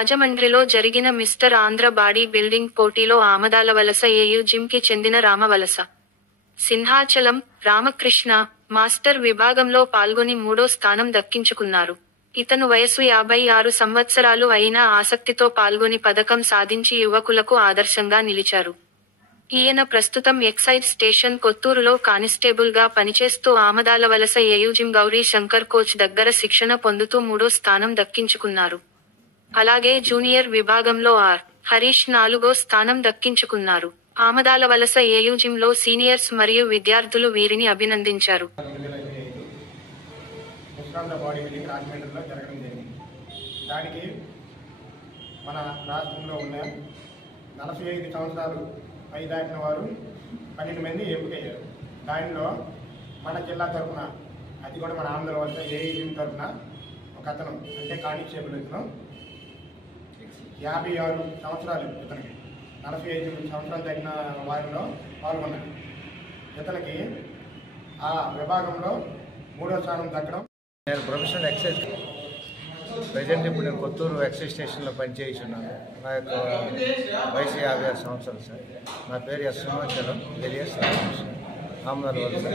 రాజమండ్రిలో జరిగిన mister Andhra body building పోటీలో ఆమదాలవలస ఏయూ జిమ్ కి చెందిన రామవలస సింహాచలం రామకృష్ణ మాస్టర్ విభాగంలో పాల్గొని 3వ స్థానం దక్కించుకున్నారు. ఇతను వయసు 56 సంవత్సరాలు అయినా ఆసక్తితో పాల్గొని పదకం సాధించి యువకులకు ఆదర్శంగా నిలిచారు. ఈయన ప్రస్తుతం ఎక్సైజ్ స్టేషన్ కొత్తూరులో కానిస్టేబుల్ గా పనిచేస్తూ Amadalavalasa AU gym Gauri Shankar coach దగ్గర శిక్షణ పొందుతూ 3వ స్థానం దక్కించుకున్నారు. అలాగే జూనియర్ విభాగంలో ఆర్. హరీష్ 4వ స్థానం దక్కించుకున్నారు. ఆమదాలవలస ఏయూ జిమ్ లో సీనియర్స్ మరియు విద్యార్థులు వీరిని అభినందించారు. దానికి మన రాష్ట్రంలో ఉన్న 45 సంవత్సరాలు పై దాటిన వారు 12 మంది ఎంపికయ్యారు. దానిలో మన జిల్లా తరఫున, అది కూడా మన ఆంధ్రవలస ఏయూ జిమ్ తరఫున ఒక అతను, అంటే కానిస్టేబుల్ ఇతను 56 సంవత్సరాలు, ఇతనికి 45 సంవత్సరాలు తగిన వారిలో పాల్గొన్నాడు. ఇతనికి ఆ విభాగంలో 3వ స్థానం దక్కడం. నేను ప్రొఫెషనల్ ఎక్సైజ్ ప్రజెంట్ ఇప్పుడు నేను కొత్తూరు ఎక్సైజ్ స్టేషన్లో పనిచేస్తున్నాను. నా యొక్క వయసు 56 సంవత్సరాలు సార్. నా పేరు ఎస్ సింహాచలం ఎలియస్ ఆమదాలవలస.